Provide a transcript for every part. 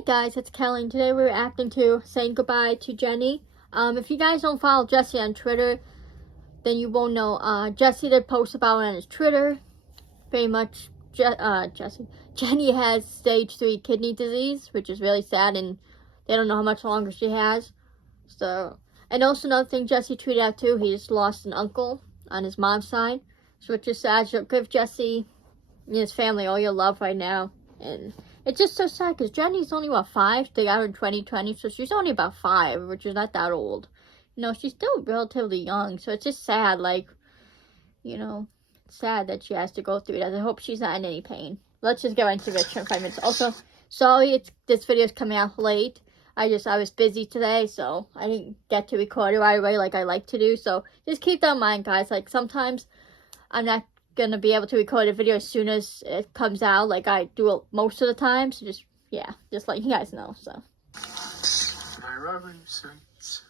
Hey guys, it's Kelly. Today we're reacting to saying goodbye to Jenny. If you guys don't follow Jesse on Twitter, then you won't know. Jesse did post about it on his Twitter. Very much, Jenny has stage 3 kidney disease, which is really sad, and they don't know how much longer she has. So, and also another thing Jesse tweeted out too, he just lost an uncle on his mom's side, so which is sad. So give Jesse and his family all your love right now. And it's just so sad because Jenny's only, what, 5? They got her in 2020, so she's only about 5, which is not that old. You know, she's still relatively young, so it's just sad, like, you know, it's sad that she has to go through that. I hope she's not in any pain. Let's just get right into it in 5 minutes. Also, sorry this video is coming out late. I was busy today, so I didn't get to record it right away like I like to do. So just keep that in mind, guys. Like, sometimes I'm not gonna be able to record a video as soon as it comes out, like I do most of the time. So just let you guys know. So I remember you saints.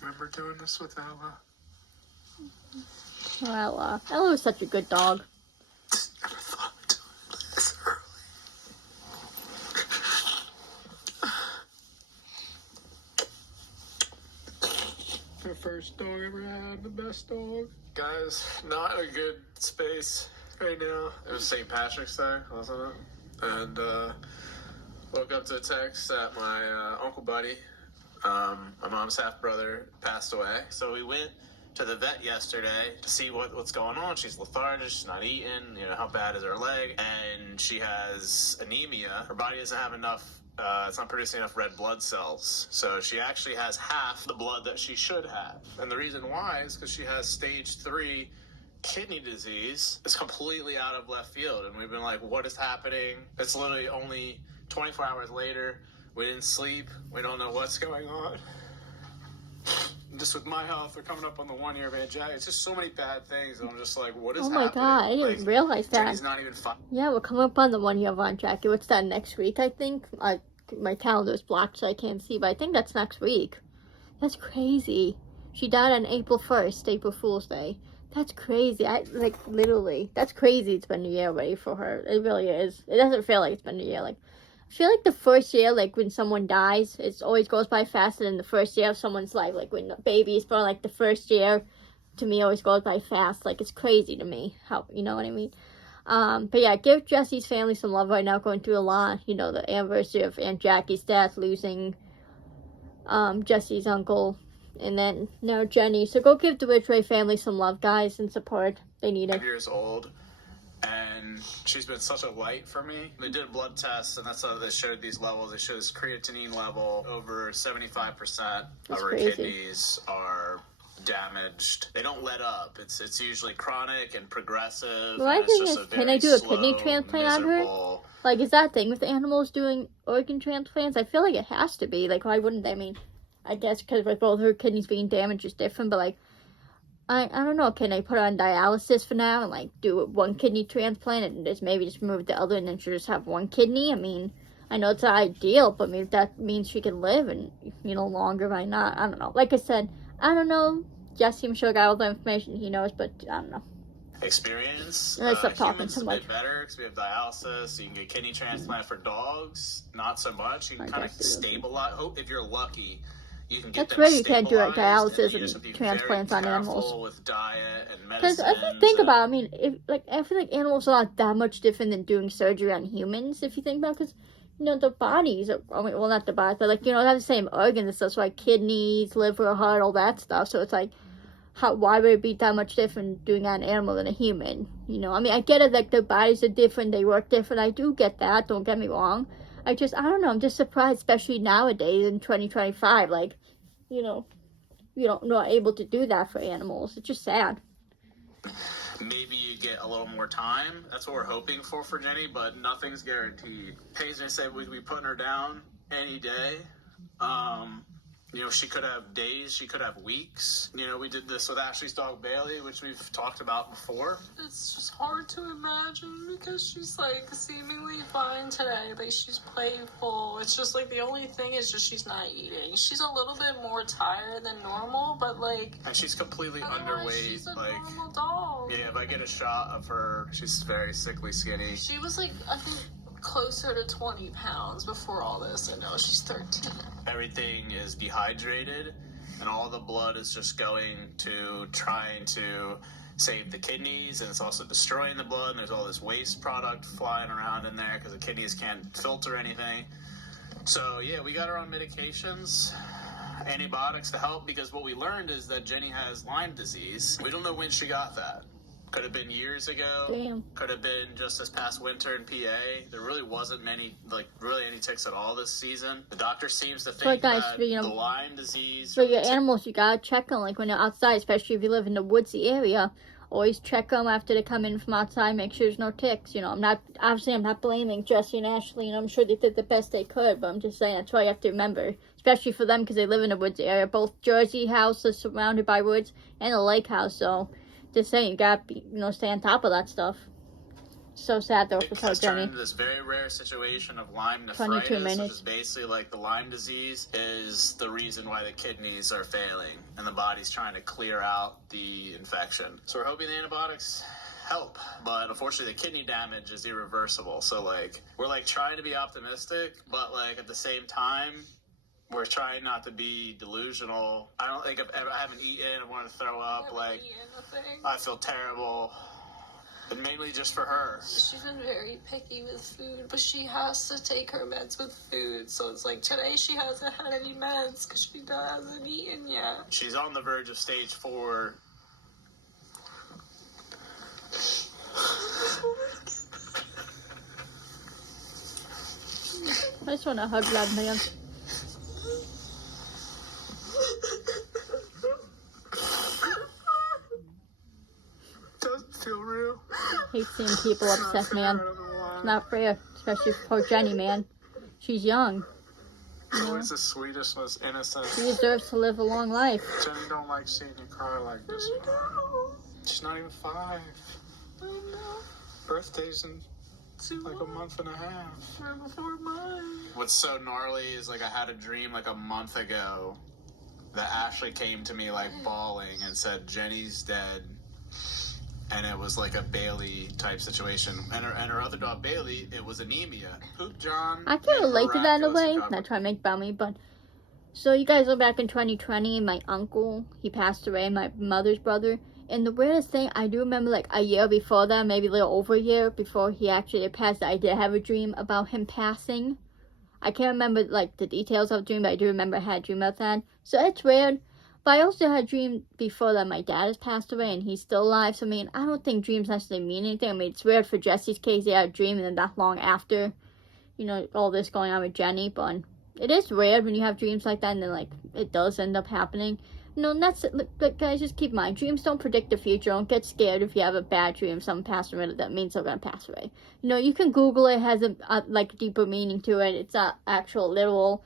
Remember doing this with Ella? Well, Ella was such a good dog. Never thought of doing this early. The first dog I ever had, the best dog. Guys, not a good space right now. It was St. Patrick's Day, wasn't it? And woke up to a text that my uncle Buddy, my mom's half brother, passed away. So we went to the vet yesterday to see what's going on. She's lethargic, she's not eating, you know, how bad is her leg? And she has anemia. Her body doesn't have enough, it's not producing enough red blood cells. So she actually has half the blood that she should have. And the reason why is because she has stage 3 kidney disease. It's completely out of left field. And we've been like, what is happening? It's literally only 24 hours later. We didn't sleep. We don't know what's going on. Just with my health, we're coming up on the 1 year of Aunt Jack. It's just so many bad things. And I'm just like, what is happening? Oh my god, I didn't realize that. Jenny's not even fine. Yeah, we're coming up on the 1 year of Aunt Jackie. What's that, next week, I think? My calendar is blocked, so I can't see, but I think that's next week. That's crazy. She died on April 1st, April Fool's Day. That's crazy. Literally, that's crazy. It's been a year already for her. It really is. It doesn't feel like it's been a year. Like, I feel like the first year, like, when someone dies, it always goes by faster than the first year of someone's life. Like, when the baby is born, like, the first year, to me, always goes by fast. Like, it's crazy to me. How, you know what I mean? But yeah, give Jesse's family some love right now, going through a lot. You know, the anniversary of Aunt Jackie's death, losing Jesse's uncle, and then now Jenny. So go give the Ridgway family some love, guys, and support. They need it. 5 years old, and she's been such a light for me. They did a blood test, and that's how they showed these levels. They showed this creatinine level over 75% of her kidneys are damaged. They don't let up. It's usually chronic and progressive. Well, I think can I do a kidney transplant on her? Like, is that a thing with animals doing organ transplants? I feel like it has to be. Like, why wouldn't they? I mean, I guess because with both her kidneys being damaged is different, but like, I don't know. Can I put her on dialysis for now and like do 1 kidney transplant and just remove the other and then she'll just have 1 kidney? I mean, I know it's not ideal, but maybe that means she can live and, you know, longer. Why not? I don't know. Like I said, I don't know. Jesse, I'm sure, got all the information he knows, but I don't know. Experience. Let's stop talking humans so a much. bit better because we have dialysis. You can get kidney transplant for dogs. Not so much. You can kind of stabilize. If you're lucky, you can get. That's right. You can't do dialysis and transplants on animals. With diet and medicine. Because if you think about it, I mean, I feel like animals are not that much different than doing surgery on humans. If you think about it, because, you know, the bodies are, I mean, well, not the bodies, but like, you know, they have the same organs and stuff. So like kidneys, liver, heart, all that stuff. So it's like, why would it be that much different doing on an animal than a human? You know, I mean, I get it, like, their bodies are different, they work different. I do get that, don't get me wrong. I don't know, I'm just surprised, especially nowadays in 2025, like, you know, you're not able to do that for animals. It's just sad. Maybe you get a little more time. That's what we're hoping for Jenny, but nothing's guaranteed. Paisley said we'd be putting her down any day. You know, she could have days, she could have weeks. You know, we did this with Ashley's dog Bailey, which we've talked about before. It's just hard to imagine because she's like seemingly fine today. Like, she's playful. It's just like the only thing is just she's not eating. She's a little bit more tired than normal, but like. And she's completely underweight. She's a normal dog. Yeah, if I get a shot of her, she's very sickly skinny. She was like, I think closer to 20 pounds before all this. I know she's 13. Everything is dehydrated, and all the blood is just going to trying to save the kidneys, and it's also destroying the blood, and there's all this waste product flying around in there because the kidneys can't filter anything. So yeah, we got her on medications, antibiotics to help, because what we learned is that Jenny has Lyme disease. We don't know when she got that. Could have been years ago. Damn. Could have been just this past winter in PA. There really wasn't really any ticks at all this season. The doctor seems to think guys, that you know, the Lyme disease... For your animals, you gotta check them, like when they're outside, especially if you live in the woodsy area. Always check them after they come in from outside, make sure there's no ticks. You know, I'm not blaming Jesse and Ashley, and I'm sure they did the best they could, but I'm just saying that's why you have to remember, especially for them because they live in the woods area. Both Jersey house is surrounded by woods and a lake house, so just saying, you gotta be, stay on top of that stuff. So sad though for poor Jenny. This very rare situation of Lyme 22 nephritis, minutes. which is basically like the Lyme disease, is the reason why the kidneys are failing and the body's trying to clear out the infection. So we're hoping the antibiotics help, but unfortunately the kidney damage is irreversible. So we're trying to be optimistic, but at the same time, we're trying not to be delusional. I don't think I haven't eaten. I want to throw up. I feel terrible. And mainly just for her. She's been very picky with food, but she has to take her meds with food. So it's like today she hasn't had any meds because she hasn't eaten yet. She's on the verge of stage 4. I just want to hug that man. Doesn't feel real. Hate seeing people upset, man. It's not fair, especially for poor Jenny, man. She's young. Always the sweetest, most innocent. She deserves to live a long life. Jenny don't like seeing you cry like this. She's not even 5. I know. Birthday's in a month and a half. Right before mine. What's so gnarly is I had a dream a month ago that Ashley came to me bawling and said Jenny's dead. And it was a Bailey type situation. And her other dog, Bailey, it was anemia. Poop John. I can relate to that in a way. Not trying to make bummy, but... So you guys look back in 2020, my uncle, he passed away, my mother's brother. And the weirdest thing, I do remember a year before that, maybe a little over a year before he actually passed, I did have a dream about him passing. I can't remember the details of the dream, but I do remember I had a dream about that. So it's weird. But I also had a dream before that my dad has passed away and he's still alive. So, I don't think dreams necessarily mean anything. It's weird for Jesse's case. He had a dream and then that long after, all this going on with Jenny. But it is weird when you have dreams like that and then, it does end up happening. That's it. Look, guys, just keep in mind, dreams don't predict the future. Don't get scared if you have a bad dream. Someone passed away, that means they're going to pass away. You can Google it. It has a deeper meaning to it. It's not actual literal.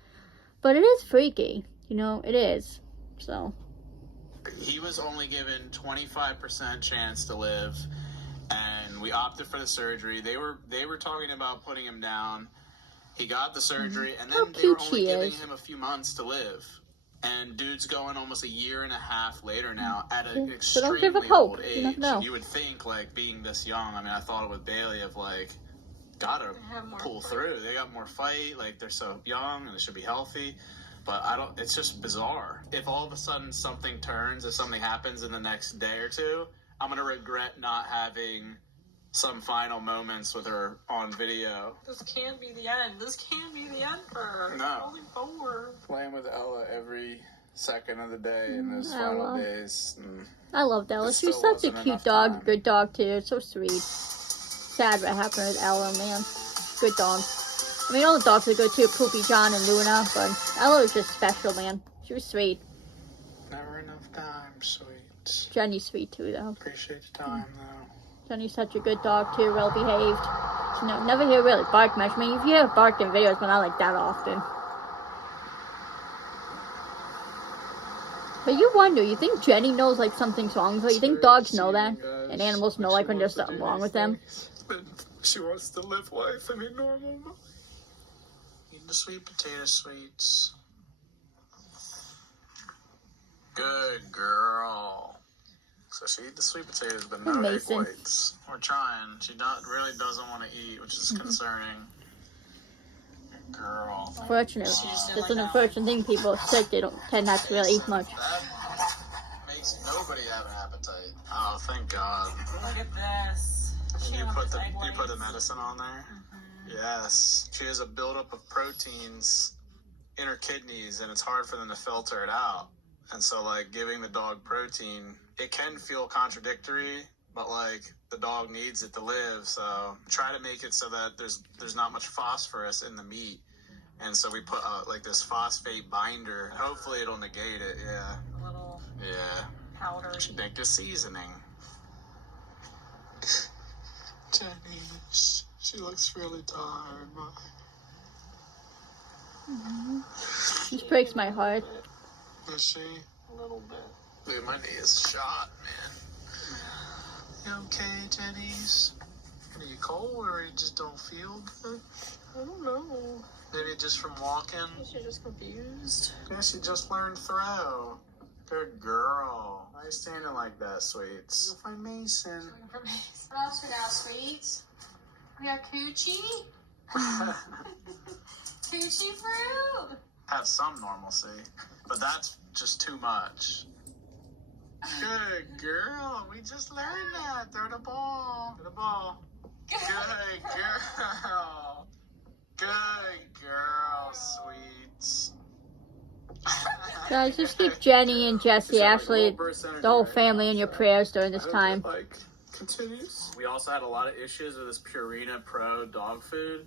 But it is freaky. It is. So he was only given 25% chance to live, and we opted for the surgery. They were talking about putting him down. He got the surgery, and then they were only giving him a few months to live. And dude's going almost a year and a half later now at an extremely old age. You would think, being this young, I thought it with Bailey of, gotta pull through. They got more fight, they're so young and they should be healthy. But it's just bizarre. If all of a sudden something turns, if something happens in the next day or two, I'm going to regret not having some final moments with her on video. This can't be the end. This can't be the end for her. No. Only 4. Playing with Ella every second of the day in those final days. I love Ella. She was such a cute dog. Good dog, too. So sweet. Sad what happened with Ella, man. Good dog. All the dogs are good too, Poopy John and Luna, but Ella was just special, man. She was sweet. Never enough time, sweet. Jenny's sweet too, though. Appreciate the time, though. Jenny's such a good dog too, well behaved. Never hear really bark much. If you hear bark in videos, but not that often. But you wonder, you think Jenny knows something's wrong with her? You think dogs know that? And animals know when there's something wrong with them? She wants to live life normal. Eat the sweet potato sweets. Good girl. So she eat the sweet potatoes, but no egg whites. We're trying. She really doesn't want to eat, which is concerning. girl. Fortunate. She just didn't It's like an that unfortunate thing. People are sick. They don't tend not to really eat much. That makes nobody have an appetite. Oh, thank God. Look at this. And She you wants put egg the whites. medicine on there? Yes. She has a buildup of proteins in her kidneys, and it's hard for them to filter it out. And so, like, giving the dog protein, it can feel contradictory, but, like, the dog needs it to live. So try to make it so that there's not much phosphorus in the meat. And so we put, like, this phosphate binder. Hopefully it'll negate it, yeah. A little Yeah. powdery. Should make the seasoning. Jenny, she looks really tired. This breaks my heart. Is she? A little bit. Dude, my knee is shot, man. You okay, Jenny's? Are you cold or you just don't feel good? I don't know. Maybe just from walking? She's just confused. Yeah, she just learned throw. Good girl. Why are you standing like that, sweets? You'll find Mason. What else we got, sweets? We got coochie. Coochie fruit. Have some normalcy, but that's just too much. Good girl. We just learned that. Throw the ball. Throw the ball. Good girl. Good girl, sweets. Guys, just keep Jenny and Jesse, Ashley, the whole family in your prayers during this time. Like, continues. We also had a lot of issues with this Purina Pro dog food.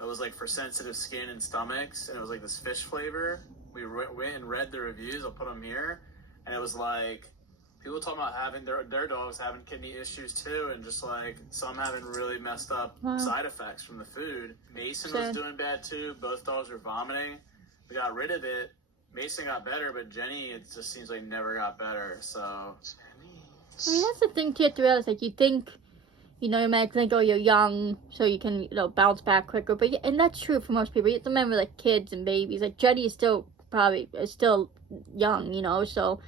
It was like for sensitive skin and stomachs, and it was like this fish flavor. We went and read the reviews. I'll put them here, and it was like people talking about having their dogs having kidney issues too, and just like some having really messed up side effects from the food. Mason was doing bad too. Both dogs were vomiting. We got rid of it. Mason got better, but Jenny, it just seems like never got better. So, I mean, that's the thing too, you have to realize, like, you think, you know, you might think, oh, you're young, so you can, you know, bounce back quicker. But, yeah, and that's true for most people. You have to remember, like, kids and babies. Like, Jenny is still young, you know, so.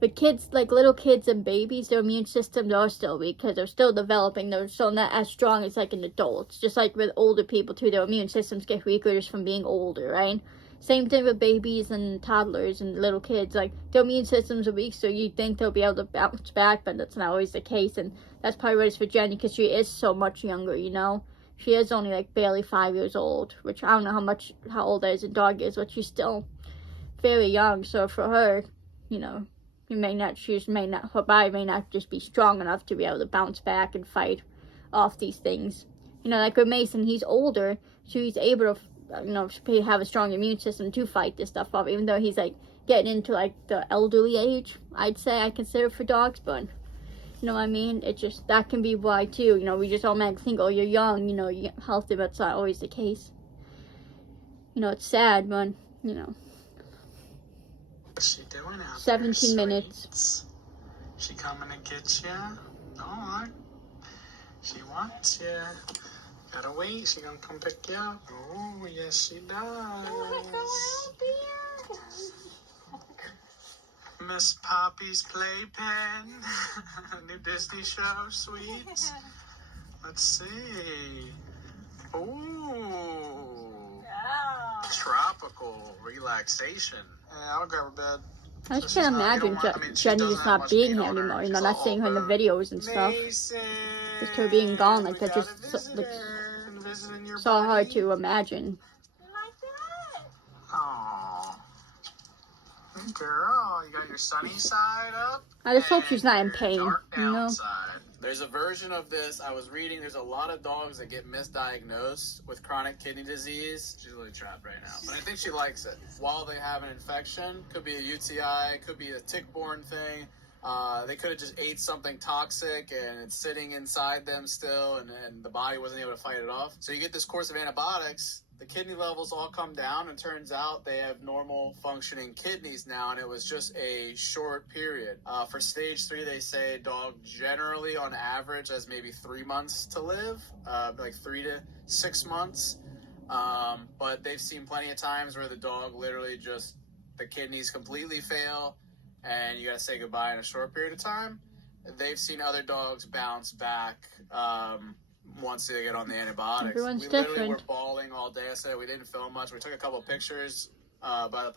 But kids, like, little kids and babies, their immune systems are still weak because they're still developing. They're still not as strong as, like, an adult. Just like with older people, too, their immune systems get weaker just from being older, right? Same thing with babies and toddlers and little kids. Like, their immune systems are weak, so you think they'll be able to bounce back, but that's not always the case. And that's probably what it is for Jenny, because she is so much younger, you know? She is only, like, barely 5 years old, which I don't know how old that is a dog is, but she's still very young. So for her, you know, her body may not just be strong enough to be able to bounce back and fight off these things. You know, like with Mason, he's older, so he's able to, you know, have a strong immune system to fight this stuff off, even though he's, like, getting into, like, the elderly age, I'd say, I consider for dogs, but, you know what I mean? It just, that can be why, too, you know, we just automatically think, oh, you're young, you know, you're healthy, but it's not always the case. You know, it's sad, but, you know. What's she doing out 17 there, minutes. sweets? She coming to get you? No, she wants you. Gotta wait. She gonna come pick you up. Oh, yes, she does. Miss Poppy's Playpen. New Disney show, sweets. Let's see. Ooh. Yeah. Tropical relaxation. Yeah, I'll grab her bed. I just can't imagine Jenny just not being here anymore, you know, not seeing her in the videos and stuff. Mason, Just her being gone, like, that just, so hard to imagine. Aww. Good girl, you got your sunny side up? I just hope she's not in pain, Dark you know? downside. there's a version of this I was reading. There's a lot of dogs that get misdiagnosed with chronic kidney disease. She's really trapped right now, but I think she likes it. While they have an infection, could be a UTI, could be a tick-borne thing. They could have just ate something toxic and it's sitting inside them still, and the body wasn't able to fight it off. So you get this course of antibiotics, the kidney levels all come down, and turns out they have normal functioning kidneys now, and it was just a short period. For stage 3, they say dog generally on average has maybe 3 months to live, like 3 to 6 months. But they've seen plenty of times where the dog literally just, the kidneys completely fail, and you gotta say goodbye in a short period of time. They've seen other dogs bounce back once they get on the antibiotics. Everyone's we literally different. were bawling all day. I said we didn't film much. We took a couple of pictures. But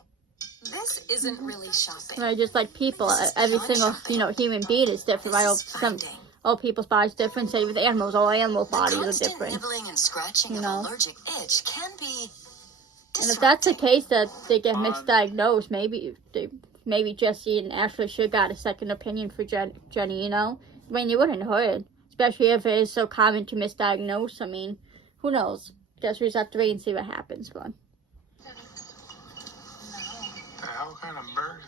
This isn't really shopping. Right, just like people, every single, human being is different, right? All people's bodies different. Say with animals, all animal bodies are different. Nibbling and scratching of allergic itch can be And if that's the case, that they get misdiagnosed, maybe Jesse and Ashley should have got a second opinion for Jenny, I mean, it wouldn't hurt, especially if it is so common to misdiagnose. I mean, who knows? Guess we just have to wait and see what happens, but. What kind of bird?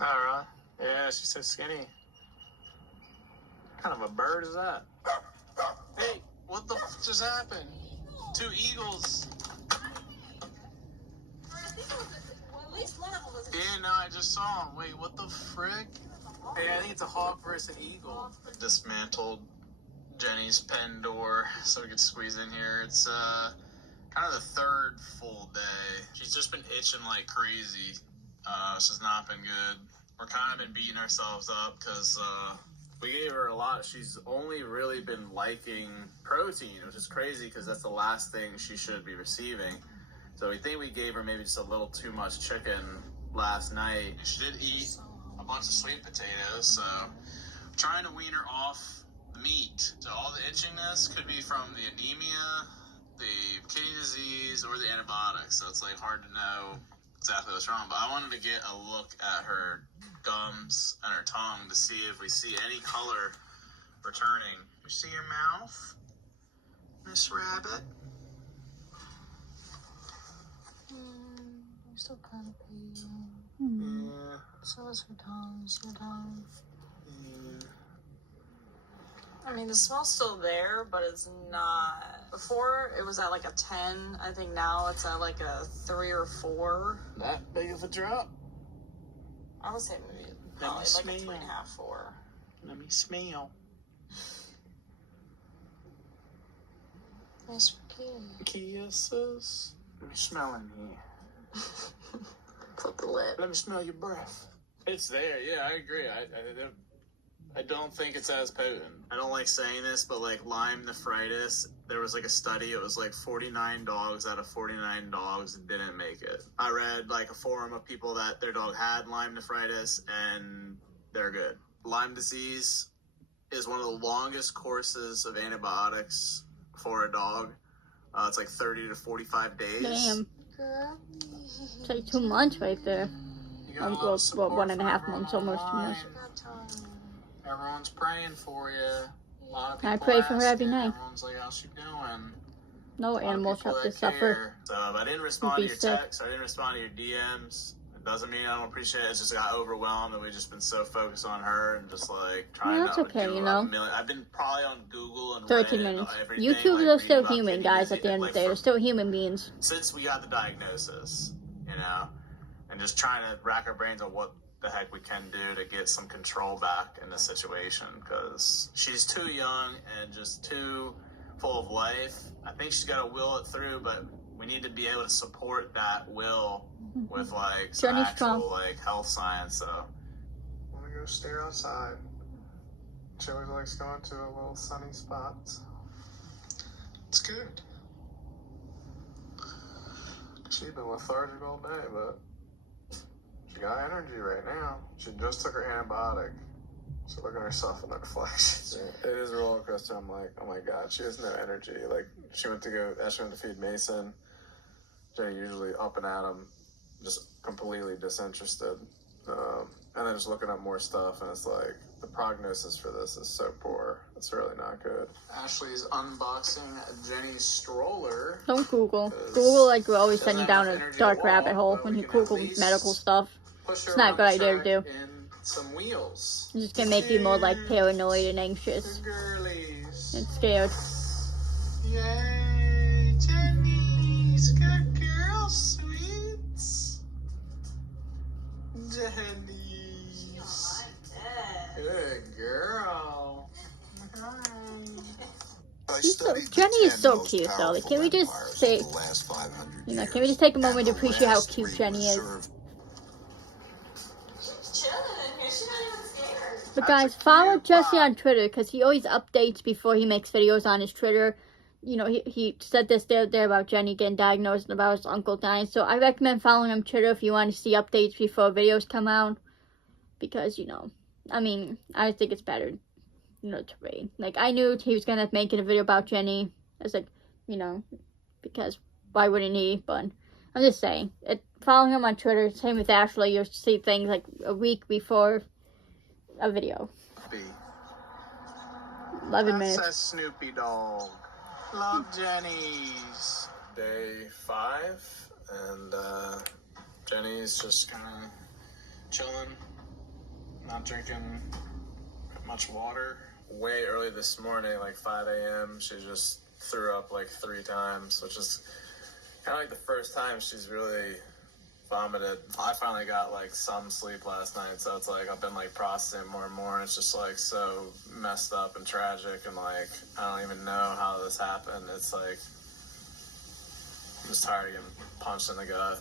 Alright. Yeah, she's so skinny. What kind of a bird is that? Hey, what the f just happened? 2 eagles. Yeah, no, I just saw him. Wait, what the frick? Hey, I think it's a hawk versus an eagle. Dismantled Jenny's pen door so we could squeeze in here. It's kind of the 3rd full day. She's just been itching like crazy. It's just not been good. We're kind of been beating ourselves up because we gave her a lot. She's only really been liking protein, which is crazy because that's the last thing she should be receiving. So we think we gave her maybe just a little too much chicken last night. She did eat a bunch of sweet potatoes, so I'm trying to wean her off the meat. So all the itchiness could be from the anemia, the kidney disease, or the antibiotics. So it's like hard to know exactly what's wrong. But I wanted to get a look at her gums and her tongue to see if we see any color returning. You see your mouth, Miss Rabbit? You're still kind of pale. Yeah. So is her tongue. See her tongue? Yeah. I mean, the smell's still there, but it's not. Before, it was at like a 10. I think now it's at like a 3 or 4. That big of a drop? I would say maybe probably like a 3.5, 4. Let me smell. Nice for Kisses. Let me smell in here. Put the lip. Let me smell your breath. It's there, yeah, I agree. I don't think it's as potent. I don't like saying this, but like Lyme nephritis, there was like a study, it was like 49 dogs out of 49 dogs didn't make it. I read like a forum of people that their dog had Lyme nephritis and they're good. Lyme disease is one of the longest courses of antibiotics for a dog. It's like 30 to 45 days. Damn. It's like 2 months right there. Well, 1.5 months, almost 2 months. Everyone's praying for you. A lot of people I pray for her every night. Everyone's like, how's she doing? No animals have to suffer. So I didn't respond to your texts. I didn't respond to your DMs. It doesn't mean I don't appreciate it. It's just got overwhelmed and we've just been so focused on her and just like trying that's to okay, do you a know. million. I've been probably on Google and 13 Reddit minutes. And everything, YouTubers like, are still reading about human, kidney guys, at the disease, end of like, the day. They're still human beings. Since we got the diagnosis, and just trying to rack our brains on what the heck we can do to get some control back in this situation, because she's too young and just too full of life. I think she's got to will it through, but we need to be able to support that will with like some actual like health science. So I'm gonna go stare outside. She always likes going to a little sunny spot. It's good. She's been lethargic all day, but she got energy right now. She just took her antibiotic. So look at herself in the reflection. It is a roller coaster. I'm like, oh my god, she has no energy. Like, she went to feed Mason. Jenny usually up and at him, just completely disinterested. And then just looking up more stuff, and it's like, the prognosis for this is so poor. It's really not good. Ashley's unboxing Jenny's stroller. Don't Google. Google, like, will always send you down a dark rabbit hole when you Google medical stuff. It's not a good idea to do. Some wheels. It's just gonna make you more, like, paranoid and anxious. And scared. Yay, Jenny's good girl, sweets. Jenny's. Good girl. Jenny is so cute, though. Like, can we just say, can we just take a moment to appreciate how cute Jenny is? She's chilling in here. She's not even scared. But guys, follow Jesse on Twitter because he always updates before he makes videos on his Twitter. You know, he said this there about Jenny getting diagnosed and about his uncle dying. So I recommend following him on Twitter if you want to see updates before videos come out. Because, you know, I mean, I think it's better, you know, to read. Like, I knew he was going to make a video about Jenny. I was like, you know, because why wouldn't he? But I'm just saying, following him on Twitter, same with Ashley, you'll see things like a week before a video. 11 minutes. That's a Snoopy dog. Love Jenny's. Day 5, and Jenny's just kind of chilling, not drinking much water. Way early this morning, like 5 a.m., she just threw up like 3 times, which is kind of like the first time she's really vomited. I finally got like some sleep last night, so it's like I've been like processing more and more, and it's just like so messed up and tragic, and like I don't even know how this happened. It's like I'm just tired of getting punched in the gut.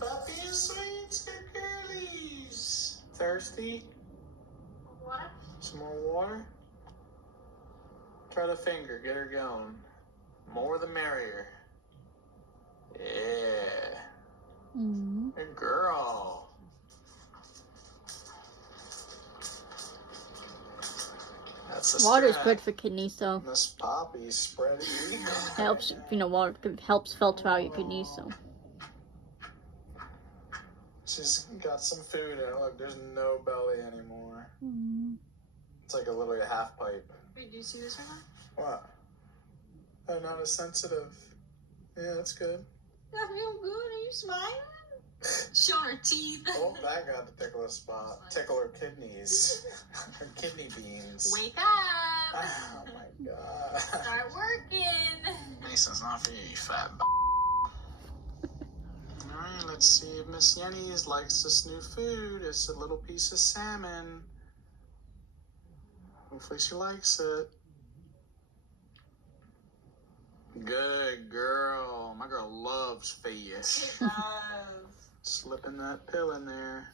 Puppy and sweets, good girlies. Thirsty? What? Some more water? Try the finger, get her going. More the merrier. Yeah. Good girl. That's the Water is snack. good for kidneys, so This poppy spread eagle. helps, you know, water helps filter out your kidneys, so. She's got some food in her. Look, there's no belly anymore. It's like literally a half pipe. Wait, do you see this right now? What? I'm not as sensitive. Yeah, that's good. That feel good. Are you smiling? Show her teeth. Oh, that got to tickle a spot. Tickle her kidneys. Her kidney beans. Wake up. Oh my god. Start working. Mason's not for you, you fat b****. Alright, let's see if Miss Yenny's likes this new food. It's a little piece of salmon. Hopefully she likes it. Good girl. My girl loves fish. She does. Slipping that pill in there.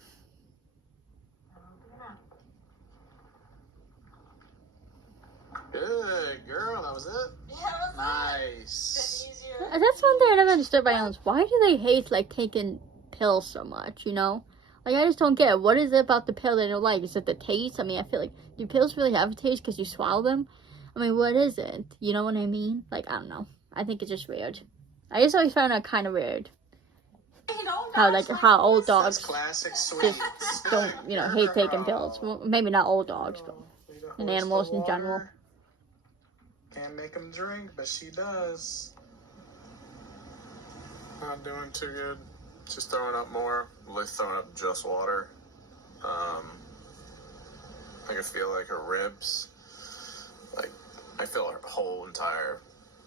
Good girl. That was it? Yeah, Nice. easier. That's one thing I never understood by animals. Why do they hate, like, taking pills so much, you know? Like, I just don't get it. What is it about the pill they don't like? Is it the taste? I mean, I feel like, do pills really have a taste because you swallow them? I mean, what is it? You know what I mean? Like, I don't know. I think it's just weird. I just always found that kind of weird. How old dogs Classic just sweets. don't, you know, hate taking pills. Well, maybe not old dogs, but and animals in general. Can't make them drink, but she does. Not doing too good. She's throwing up more. Lily's throwing up just water. I can feel like her ribs. Like I feel her whole entire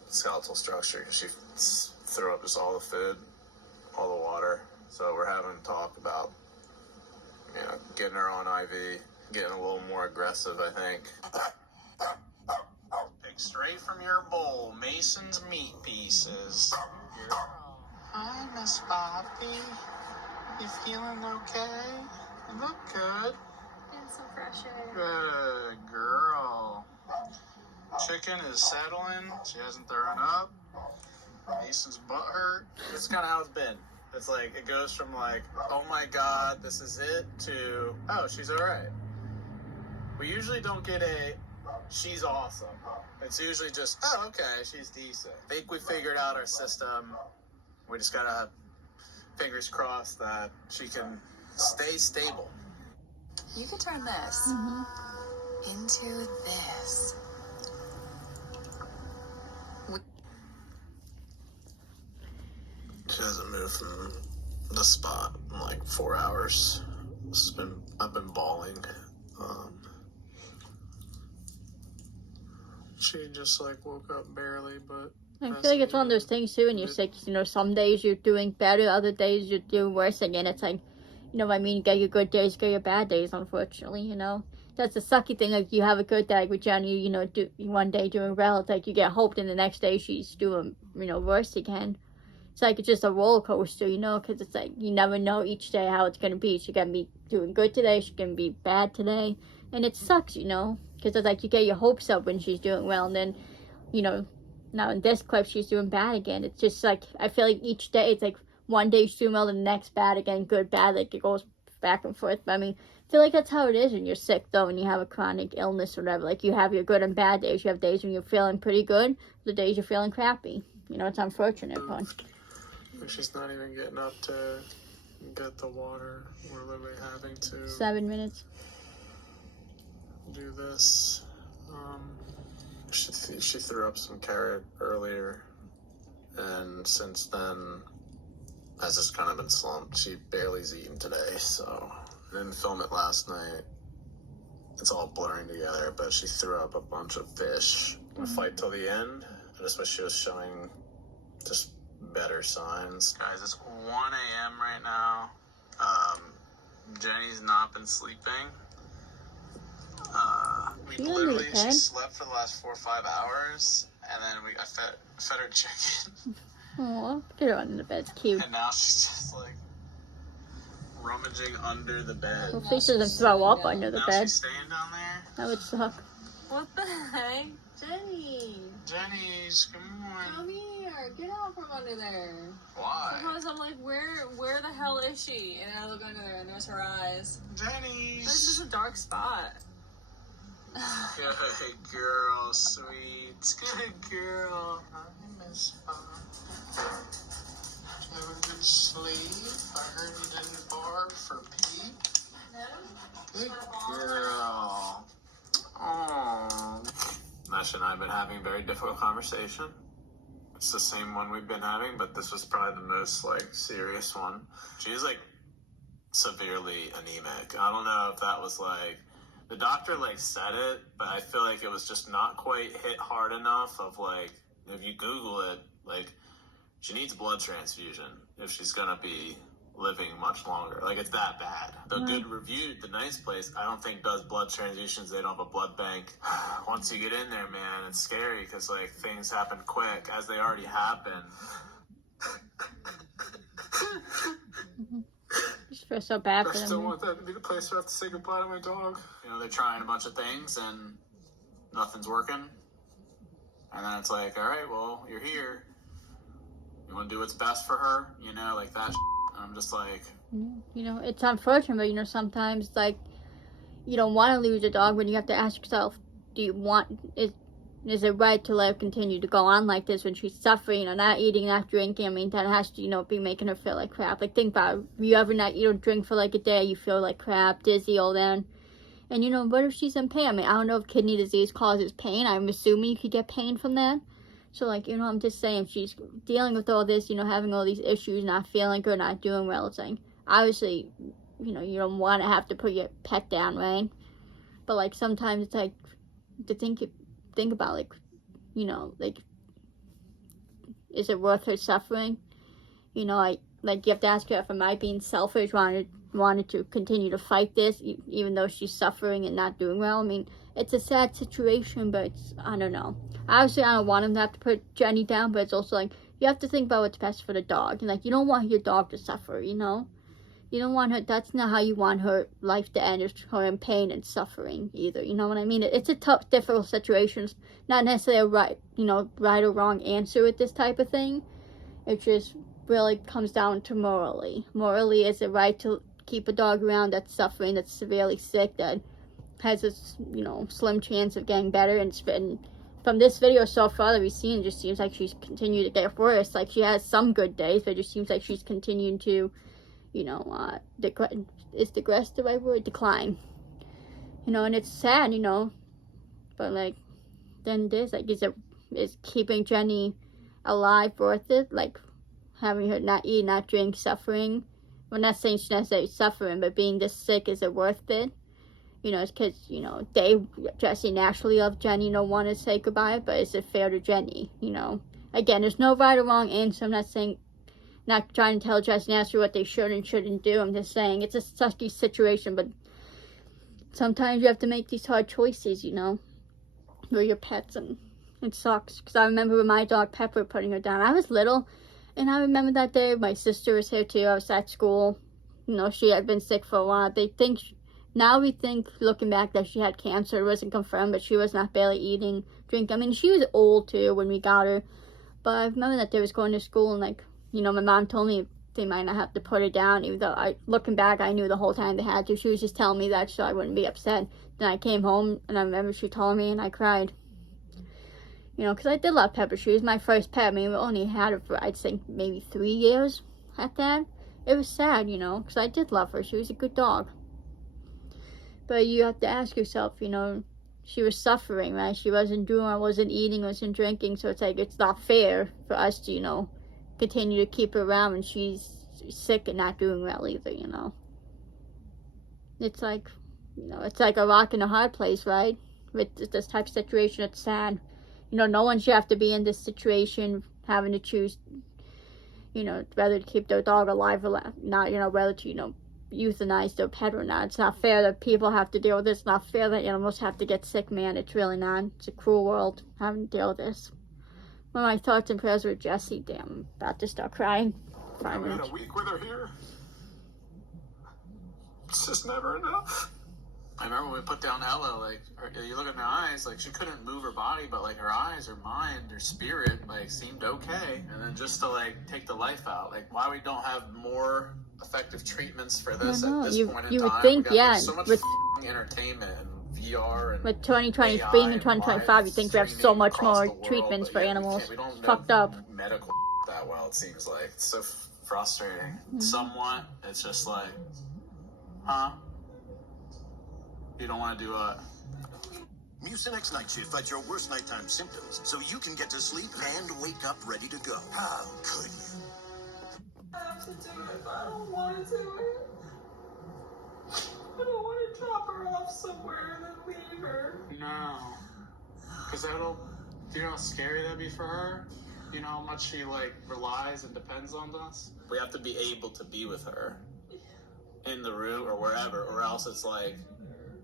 skeletal structure. She threw up just all the food, all the water. So we're having a talk about, you know, getting her on IV, getting a little more aggressive, I think. Take straight from your bowl, Mason's meat pieces. Hi, Miss Poppy. You feeling okay? You look good. Getting some fresh air. Good girl. Chicken is settling. She hasn't thrown up. Mason's butt hurt. This is kind of how it's been. It's like, it goes from like, oh my god, this is it, to, oh, she's alright. We usually don't get a, she's awesome. It's usually just, oh, okay, she's decent. I think we figured out our system. We just gotta have fingers crossed that she can stay stable. You could turn this into this. She hasn't moved from the spot in like 4 hours. I've been bawling. She just like woke up barely, but I feel like it's one of those things too, and you're sick, you know, some days you're doing better, other days you're doing worse. Again, it's like, you know what I mean, you get your good days, get your bad days, unfortunately, you know. That's the sucky thing, like, you have a good day, like with Jenny, you know, one day doing well, it's like you get hope, and the next day she's doing, you know, worse again. it's like it's just a roller coaster, you know, because it's like you never know each day how it's gonna be. She's gonna be doing good today, she's gonna be bad today, and it sucks, you know, because it's like you get your hopes up when she's doing well, and then, you know, now in this clip she's doing bad again. It's just like I feel like each day it's like one day she's doing well, the next bad again, good, bad, like it goes back and forth. But I mean, I feel like that's how it is when you're sick, though, when you have a chronic illness or whatever. Like, you have your good and bad days. You have days when you're feeling pretty good, the days you're feeling crappy. You know, it's unfortunate, but... She's not even getting up to get the water. We're literally having to... 7 minutes. Do this. She threw up some carrot earlier, and since then has just kind of been slumped. She barely's eaten today, so... Didn't film it last night. It's all blurring together, but she threw up a bunch of fish. I'm gonna fight till the end. I just wish she was showing just better signs. Guys, it's 1 a.m. right now. Jenny's not been sleeping. She slept for the last 4 or 5 hours, and then I fed her chicken. Aw, get her under the bed. It's cute. And now she's just like rummaging under the bed. Hopefully she doesn't throw up under the bed. She's staying down there. That would suck. What the heck? Jenny! Jenny, come on. Come here. Get out from under there. Why? Sometimes I'm like, where the hell is she? And I look under there and there's her eyes. Jenny! This is a dark spot. Good girl, sweet. Good girl. I miss her. Did you have a good sleep? I heard you didn't bark for Pete. Good girl. Oh. Nash and I have been having a very difficult conversation. It's the same one we've been having, but this was probably the most, like, serious one. She's, like, severely anemic. I don't know if that was, like, the doctor, like, said it, but I feel like it was just not quite hit hard enough of, like, if you Google it, like, she needs blood transfusion if she's gonna be living much longer. Like, it's that bad. The Good Reviewed, the nice place, I don't think does blood transfusions. They don't have a blood bank. Once you get in there, man, it's scary because, like, things happen quick, as they already happen. I just feel so bad for them. I still want that to be the place where I have to say goodbye to my dog. You know, they're trying a bunch of things and nothing's working. And then it's like, all right, well, you're here. You want to do what's best for her, you know, like that. And I'm just like... You know, it's unfortunate, but, you know, sometimes, like, you don't want to lose a dog, but you have to ask yourself, do you want... Is it right to let her continue to go on like this when she's suffering, you know, not eating, not drinking? I mean, that has to, you know, be making her feel like crap. Like, think about it. You ever not eat or drink for, like, a day, you feel like crap, dizzy, all that. And, you know, what if she's in pain? I mean, I don't know if kidney disease causes pain. I'm assuming you could get pain from that. So, like, you know, I'm just saying, she's dealing with all this, you know, having all these issues, not feeling good, not doing well. It's like, obviously, you know, you don't want to have to put your pet down, right? But, like, sometimes it's like, to think about, like, you know, like, is it worth her suffering? You know, like, you have to ask her if am I being selfish, wanted to continue to fight this, even though she's suffering and not doing well. I mean, it's a sad situation, but it's, I don't know. Obviously, I don't want him to have to put Jenny down, but it's also, like, you have to think about what's best for the dog. And, like, you don't want your dog to suffer, you know? You don't want her, that's not how you want her life to end, is her in pain and suffering either, you know what I mean? It's a tough, difficult situation. It's not necessarily a right or wrong answer with this type of thing. It just really comes down to morally. Morally, is it right to keep a dog around that's suffering, that's severely sick, that has a, you know, slim chance of getting better? And it's been, from this video so far that we've seen, it just seems like she's continued to get worse. Like, she has some good days, but it just seems like she's continuing to, you know, is digress the right word? Decline. You know, and it's sad, you know, but, like, then this, like, is keeping Jenny alive worth it? Like, having her not eat, not drink, suffering. Well, not saying she's necessarily suffering, but being this sick, is it worth it? You know, it's because, you know, Jesse naturally loved Jenny, you know, want to say goodbye, but is it fair to Jenny, you know? Again, there's no right or wrong answer. I'm not trying to tell Jesse and Ashley what they should and shouldn't do. I'm just saying it's a sucky situation, but sometimes you have to make these hard choices, you know, for your pets, and it sucks. Because I remember with my dog Pepper putting her down. I was little, And I remember that day, my sister was here too. I was at school. You know, she had been sick for a while. Now we think, looking back, that she had cancer. It wasn't confirmed, but she was not barely eating, drinking. I mean, she was old too when we got her. But I remember that they was going to school, and like, you know, my mom told me they might not have to put her down, even though looking back, I knew the whole time they had to. She was just telling me that so I wouldn't be upset. Then I came home, and I remember she told me, and I cried. You know, because I did love Pepper. She was my first pet. I mean, we only had her for, I'd say, maybe 3 years at that. It was sad, you know, because I did love her. She was a good dog. But you have to ask yourself, you know, she was suffering, right? She wasn't eating, wasn't drinking. So it's like, it's not fair for us to, you know, continue to keep her around when she's sick and not doing well either, you know. It's like, you know, it's like a rock and a hard place, right? With this type of situation, it's sad. You know, no one should have to be in this situation, having to choose, you know, whether to keep their dog alive or not, you know, whether to, you know, euthanize their pet or not. It's not fair that people have to deal with this. It's not fair that animals have to get sick, man. It's really not. It's a cruel world having to deal with this. Well, my thoughts and prayers with Jessie. Damn, I'm about to start crying. We had a week with her here. It's just never enough. I remember when we put down Ella, like, you look in her eyes, like, she couldn't move her body, but, like, her eyes, her mind, her spirit, like, seemed okay. And then just to, like, take the life out, like, why we don't have more effective treatments for this at this point in time? You would think, yeah. So much entertainment and VR and with 2023 and 2025, you think we have so much more treatments for animals. We don't know fucked up. Medical that well, it seems like. It's so frustrating. Somewhat, it's just like, huh? You don't want to do a Mucinex Night Shift fights your worst nighttime symptoms, so you can get to sleep and wake up ready to go. How could you? I have to do it, but I don't want to do it. I don't want to drop her off somewhere and then leave her. No. Because do you know how scary that'd be for her? You know how much she, like, relies and depends on us? We have to be able to be with her in the room or wherever, or else it's like,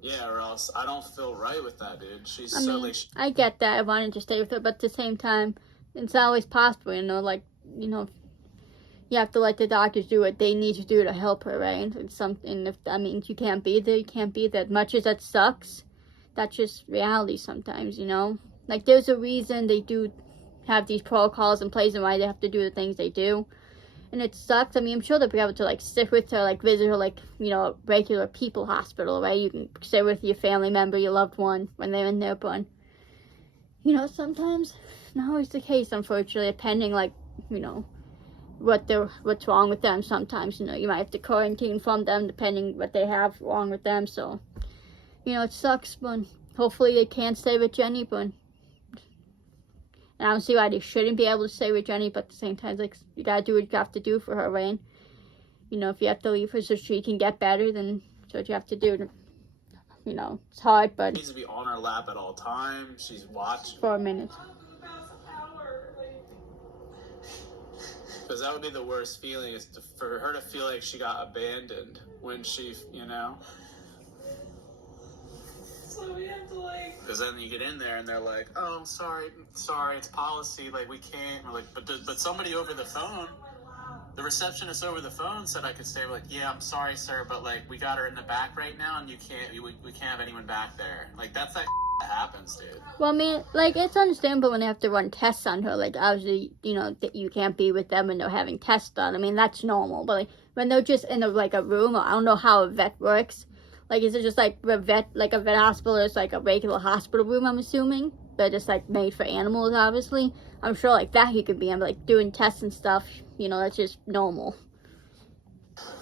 yeah, or else I don't feel right with that, dude. She's so, like... I get that. I wanted to stay with her, but at the same time, it's not always possible, you know, like, you know, you have to let the doctors do what they need to do to help her, right? It's something, if that means you can't be there, you can't be there. As much as that sucks, that's just reality sometimes, you know? Like, there's a reason they do have these protocols in place and why they have to do the things they do. And it sucks. I mean, I'm sure they'll be able to, like, sit with her, like, visit her, like, you know, a regular people hospital, right? You can sit with your family member, your loved one, when they're in there, but, you know, sometimes, not always the case, unfortunately, depending, like, you know, what's wrong with them. Sometimes, you know, you might have to quarantine from them, depending what they have wrong with them, so, you know, it sucks, but hopefully they can stay with Jenny, but... And I don't see why they shouldn't be able to stay with Jenny, but at the same time, like, you gotta do what you have to do for her, right? You know, if you have to leave her so she can get better, then that's what you have to do. You know, it's hard, but... She needs to be on her lap at all times. She's watching. For a minute. Because that would be the worst feeling, is for her to feel like she got abandoned when she, you know... So we have to, like... Because then you get in there and they're like, oh, I'm sorry, it's policy, like, we can't. We're like, but somebody over the phone, the receptionist over the phone said I could stay. We're like, yeah, I'm sorry, sir, but, like, we got her in the back right now, and we can't have anyone back there. Like, that's that happens, dude. Well, I mean, like, it's understandable when they have to run tests on her. Like, obviously, you know, that you can't be with them when they're having tests done. I mean, that's normal. But, like, when they're just in, like, a room, or I don't know how a vet works. Like, is it just, like, a vet hospital, or it's, like, a regular hospital room, I'm assuming? They're just, like, made for animals, obviously. I'm sure, like, that he could be in, like, doing tests and stuff. You know, that's just normal.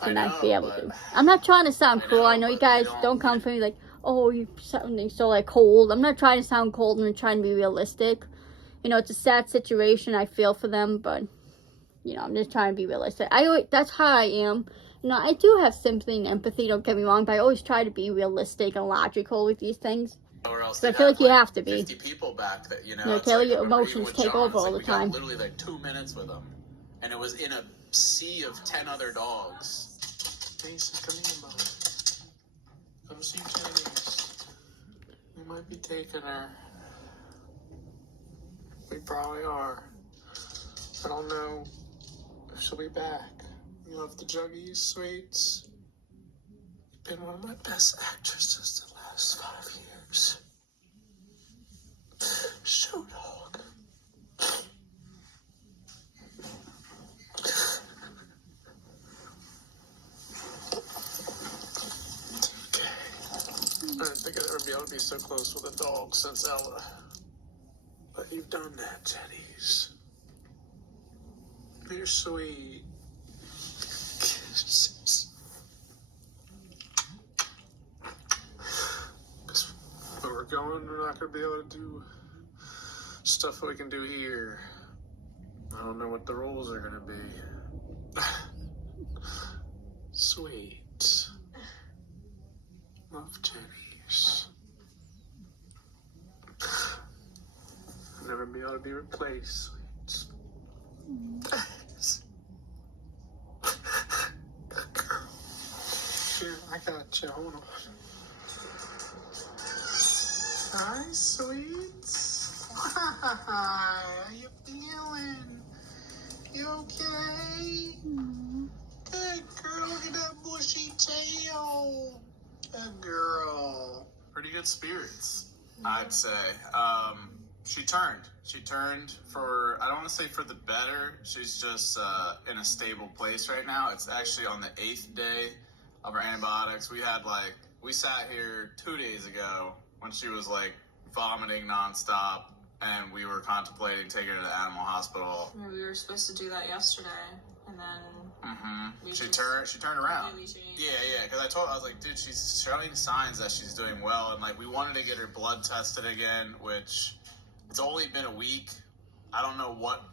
And I'd be able to. I'm not trying to sound cruel. I know you guys don't come for me like, oh, you're sounding so, like, cold. I'm not trying to sound cold. I'm trying to be realistic. You know, it's a sad situation. I feel for them, but, you know, I'm just trying to be realistic. That's how I am. You know, I do have sympathy and empathy, don't get me wrong, but I always try to be realistic and logical with these things. Or else but I feel like you have to be. 50 people back that, you know. You know, your emotions take over all the time. We got literally like 2 minutes with them, and it was in a sea of 10 other dogs. Mason, come in, Mom. Come see Jenny. We might be taking her. We probably are. I don't know she'll be back. You love the Juggies, sweets. You've been one of my best actresses the last 5 years. Show dog. Okay. I didn't think I'd ever be able to be so close with a dog since Ella. But you've done that, Jenny's. You're sweet. Because where we're going, we're not going to be able to do stuff that we can do here. I don't know what the rules are going to be. Sweet. Love Jenny's. I'll never be able to be replaced, sweets. Here, I got you. Hold on. Hi, sweets. How you feeling? You okay? Good girl. Look at that bushy tail. Good girl. Pretty good spirits, I'd say. She turned for, I don't want to say for the better. She's just in a stable place right now. It's actually on the 8th day of her antibiotics. We sat here 2 days ago when she was like vomiting nonstop, and we were contemplating taking her to the animal hospital. We were supposed to do that yesterday, and then She turned around. Yeah, because I was like, dude, she's showing signs that she's doing well, and like we wanted to get her blood tested again, which it's only been a week. I don't know what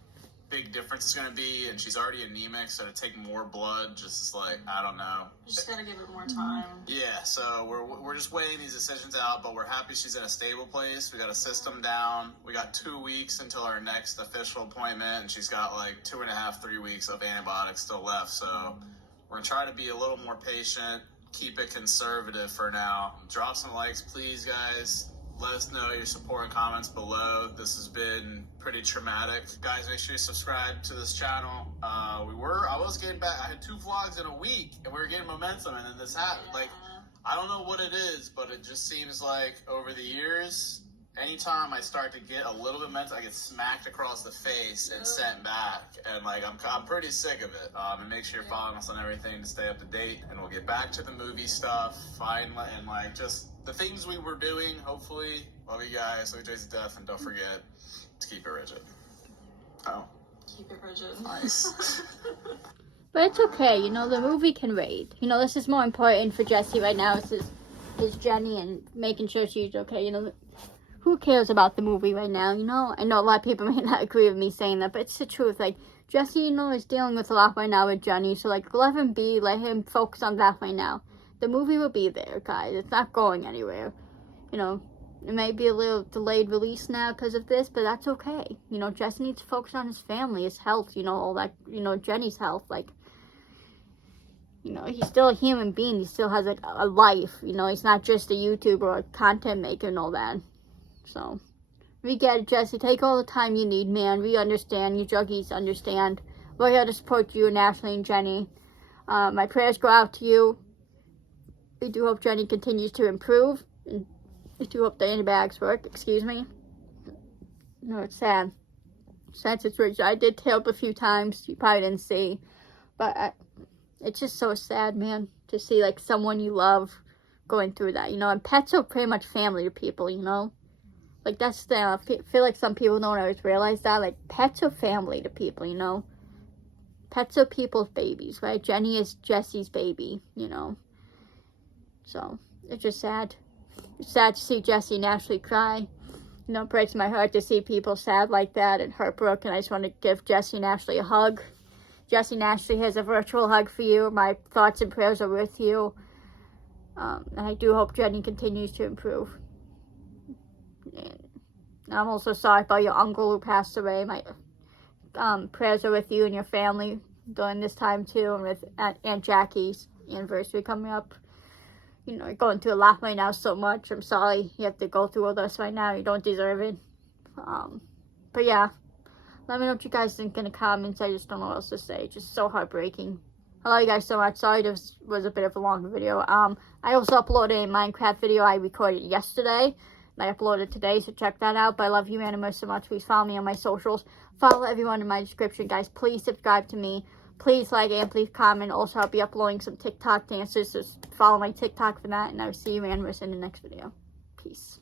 big difference it's going to be, and she's already anemic, so to take more blood, just like, I don't know. You just gotta give it more time. Yeah, so we're just weighing these decisions out, but we're happy she's in a stable place. We got a system down. We got 2 weeks until our next official appointment, and she's got like 2.5, 3 weeks of antibiotics still left. So we're gonna try to be a little more patient, keep it conservative for now. Drop some likes, please, guys. Let us know your support and comments below. This has been pretty traumatic. Guys, make sure you subscribe to this channel. I was getting back. I had 2 vlogs in a week, and we were getting momentum, and then this happened. Like, I don't know what it is, but it just seems like over the years, anytime I start to get a little bit mental, I get smacked across the face and sent back. And like, I'm pretty sick of it. And make sure you're following us on everything to stay up to date. And we'll get back to the movie stuff, and like just the things we were doing. Hopefully, love you guys. Love you to death, and don't forget to keep it rigid. Oh, Keep it rigid. nice. But it's okay, you know, the movie can wait. You know, this is more important for Jessie right now. Is Jenny and making sure she's okay. You know, who cares about the movie right now, you know? I know a lot of people may not agree with me saying that, but it's the truth. Like, Jessie, you know, is dealing with a lot right now with Jenny, so, like, let him be. Let him focus on that right now. The movie will be there, guys. It's not going anywhere. You know, it may be a little delayed release now because of this, but that's okay. You know, Jessie needs to focus on his family, his health, you know, all that, you know, Jenny's health. Like, you know, he's still a human being. He still has, like, a life. You know, he's not just a YouTuber or a content maker and all that. So, we get it, Jessie. Take all the time you need, man. We understand. You juggies understand. We're here to support you and Ashley and Jenny. My prayers go out to you. We do hope Jenny continues to improve. And I do hope the antibiotics work. Excuse me. No, it's sad. Sad situation. I did tear up a few times. You probably didn't see. But it's just so sad, man, to see, like, someone you love going through that, you know. And pets are pretty much family to people, you know. Like, that's the, I feel like some people don't always realize that. Like, pets are family to people, you know. Pets are people's babies, right? Jenny is Jessie's baby, you know. So, it's just sad. It's sad to see Jessie and Ashley cry. You know, it breaks my heart to see people sad like that and heartbroken. I just want to give Jessie and Ashley a hug. Jessie and Ashley has a virtual hug for you. My thoughts and prayers are with you. And I do hope Jenny continues to improve. And I'm also sorry about your uncle who passed away. My prayers are with you and your family during this time too, and with Aunt Jackie's anniversary coming up. You know, you're going through a lot right now so much. I'm sorry you have to go through all this right now. You don't deserve it. But yeah, Let me know what you guys think in the comments. I just don't know what else to say. It's just so heartbreaking. I love you guys so much. Sorry this was a bit of a longer video. I also uploaded a Minecraft video I recorded yesterday. I uploaded today, so check that out. But I love you animals so much. Please follow me on my socials. Follow everyone in my description, guys. Please subscribe to me. Please like and please comment. Also, I'll be uploading some TikTok dances, so follow my TikTok for that. And I will see you animals in the next video. Peace.